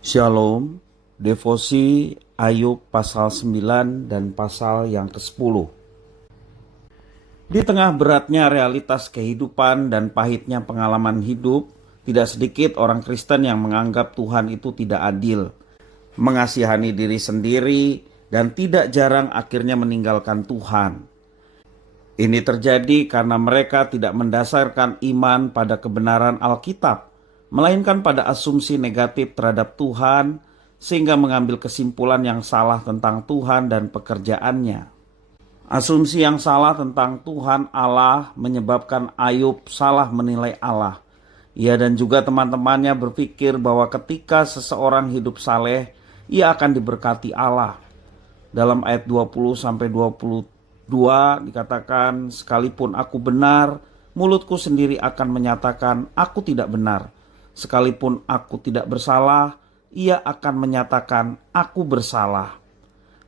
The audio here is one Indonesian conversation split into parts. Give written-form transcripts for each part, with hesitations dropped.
Shalom, devosi Ayub pasal 9 dan pasal yang ke-10. Di tengah beratnya realitas kehidupan dan pahitnya pengalaman hidup, tidak sedikit orang Kristen yang menganggap Tuhan itu tidak adil, mengasihani diri sendiri, dan tidak jarang akhirnya meninggalkan Tuhan. Ini terjadi karena mereka tidak mendasarkan iman pada kebenaran Alkitab, melainkan pada asumsi negatif terhadap Tuhan, sehingga mengambil kesimpulan yang salah tentang Tuhan dan pekerjaannya. Asumsi yang salah tentang Tuhan Allah menyebabkan Ayub salah menilai Allah. Ia dan juga teman-temannya berpikir bahwa ketika seseorang hidup saleh, ia akan diberkati Allah. Dalam ayat 20-22 dikatakan, "Sekalipun aku benar, mulutku sendiri akan menyatakan aku tidak benar. Sekalipun aku tidak bersalah, ia akan menyatakan aku bersalah.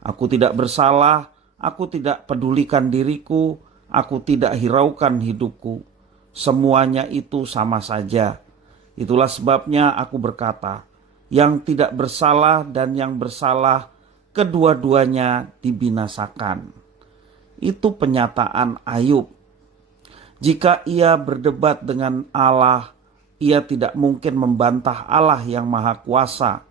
Aku tidak bersalah, aku tidak pedulikan diriku, aku tidak hiraukan hidupku. Semuanya itu sama saja. Itulah sebabnya aku berkata, yang tidak bersalah dan yang bersalah, kedua-duanya dibinasakan." Itu penyataan Ayub. Jika ia berdebat dengan Allah, ia tidak mungkin membantah Allah yang Maha Kuasa.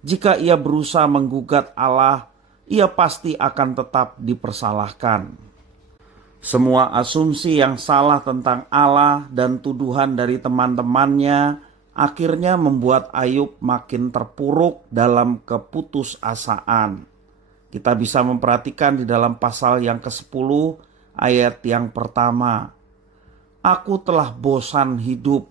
Jika ia berusaha menggugat Allah, ia pasti akan tetap dipersalahkan. Semua asumsi yang salah tentang Allah dan tuduhan dari teman-temannya akhirnya membuat Ayub makin terpuruk dalam keputusasaan. Kita bisa memperhatikan di dalam pasal yang ke-10 ayat yang pertama. "Aku telah bosan hidup.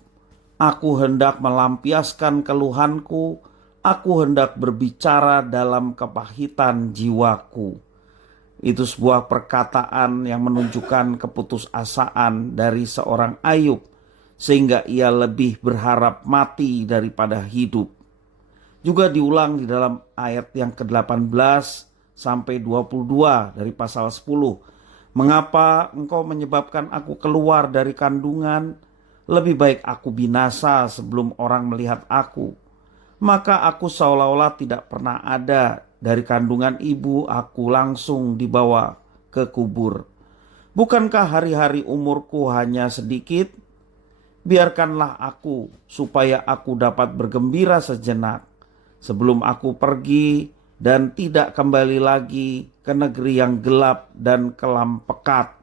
Aku hendak melampiaskan keluhanku, aku hendak berbicara dalam kepahitan jiwaku." Itu sebuah perkataan yang menunjukkan keputusasaan dari seorang Ayub, sehingga ia lebih berharap mati daripada hidup. Juga diulang di dalam ayat yang ke-18 sampai 22 dari pasal 10. "Mengapa engkau menyebabkan aku keluar dari kandungan? Lebih baik aku binasa sebelum orang melihat aku. Maka aku seolah-olah tidak pernah ada. Dari kandungan ibu aku langsung dibawa ke kubur. Bukankah hari-hari umurku hanya sedikit? Biarkanlah aku, supaya aku dapat bergembira sejenak sebelum aku pergi dan tidak kembali lagi ke negeri yang gelap dan kelam pekat,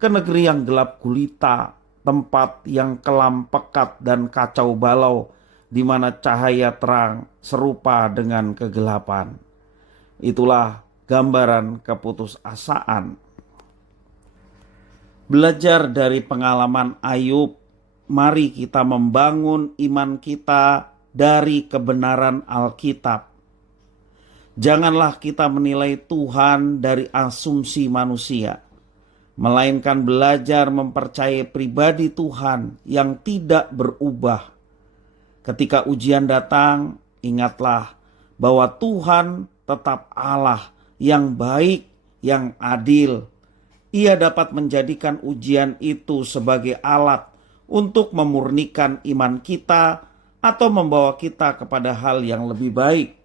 ke negeri yang gelap gulita, tempat yang kelam pekat dan kacau balau, di mana cahaya terang serupa dengan kegelapan." Itulah gambaran keputusasaan. Belajar dari pengalaman Ayub, mari kita membangun iman kita dari kebenaran Alkitab. Janganlah kita menilai Tuhan dari asumsi manusia, melainkan belajar mempercayai pribadi Tuhan yang tidak berubah. Ketika ujian datang, ingatlah bahwa Tuhan tetap Allah yang baik, yang adil. Ia dapat menjadikan ujian itu sebagai alat untuk memurnikan iman kita atau membawa kita kepada hal yang lebih baik.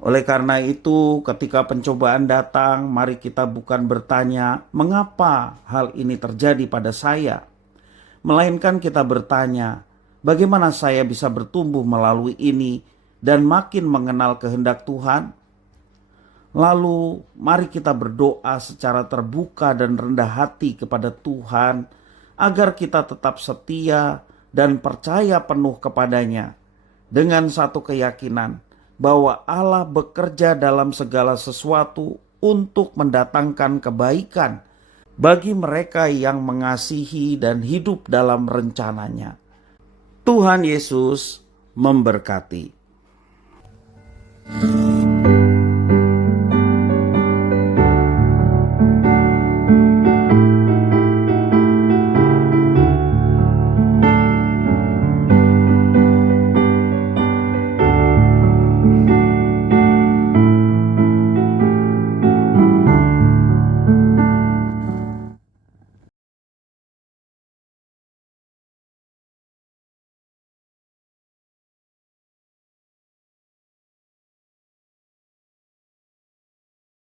Oleh karena itu, ketika pencobaan datang, mari kita bukan bertanya, "Mengapa hal ini terjadi pada saya?" Melainkan kita bertanya, "Bagaimana saya bisa bertumbuh melalui ini dan makin mengenal kehendak Tuhan?" Lalu, mari kita berdoa secara terbuka dan rendah hati kepada Tuhan, agar kita tetap setia dan percaya penuh kepadanya, dengan satu keyakinan, bahwa Allah bekerja dalam segala sesuatu untuk mendatangkan kebaikan bagi mereka yang mengasihi dan hidup dalam rencananya. Tuhan Yesus memberkati.